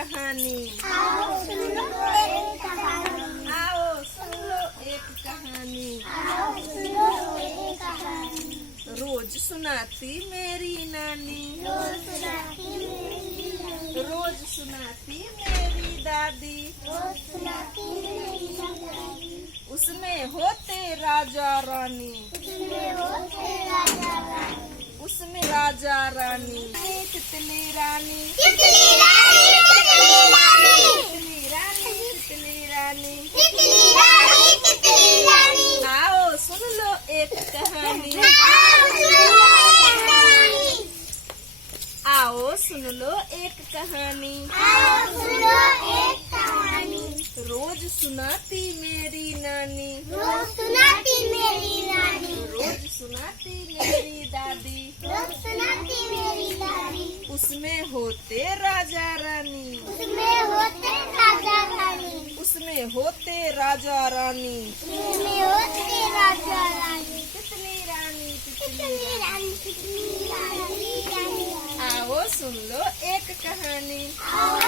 कहानी। आओ सुन लो एक कहानी। आओ सुन लो एक कहानी। आओ सुन लो एक कहानी। रोज सुनाती मेरी नानी। रोज सुनाती मेरी नानी। रोज सुनाती मेरी दादी। रोज सुनाती मेरी दादी। उसमें होते राजा रानी। उसमें होते राजा रानी। उसमें राजा रानी। तितली रानी। तितली रानी। तितली रानी। तितली रानी। तितली रानी। तितली रानी। तितली रानी। आओ सुन लो एक कहानी। आओ सुन लो एक कहानी। आओ सुन लो एक कहानी। आओ सुन लो एक कहानी। रोज सुनाती मेरी नानी। रोज सुनाती मेरी नानी। रोज सुनाती मेरी दादी। रोज सुनाती मेरी दादी। उसमें होते राजा रानी। उसमें होते राजा रानी। उसमें होते राजा रानी। उसमें होते राजा रानी। तितली रानी। तितली तितली रानी। तितली रानी। आओ सुन लो एक कहानी। आओ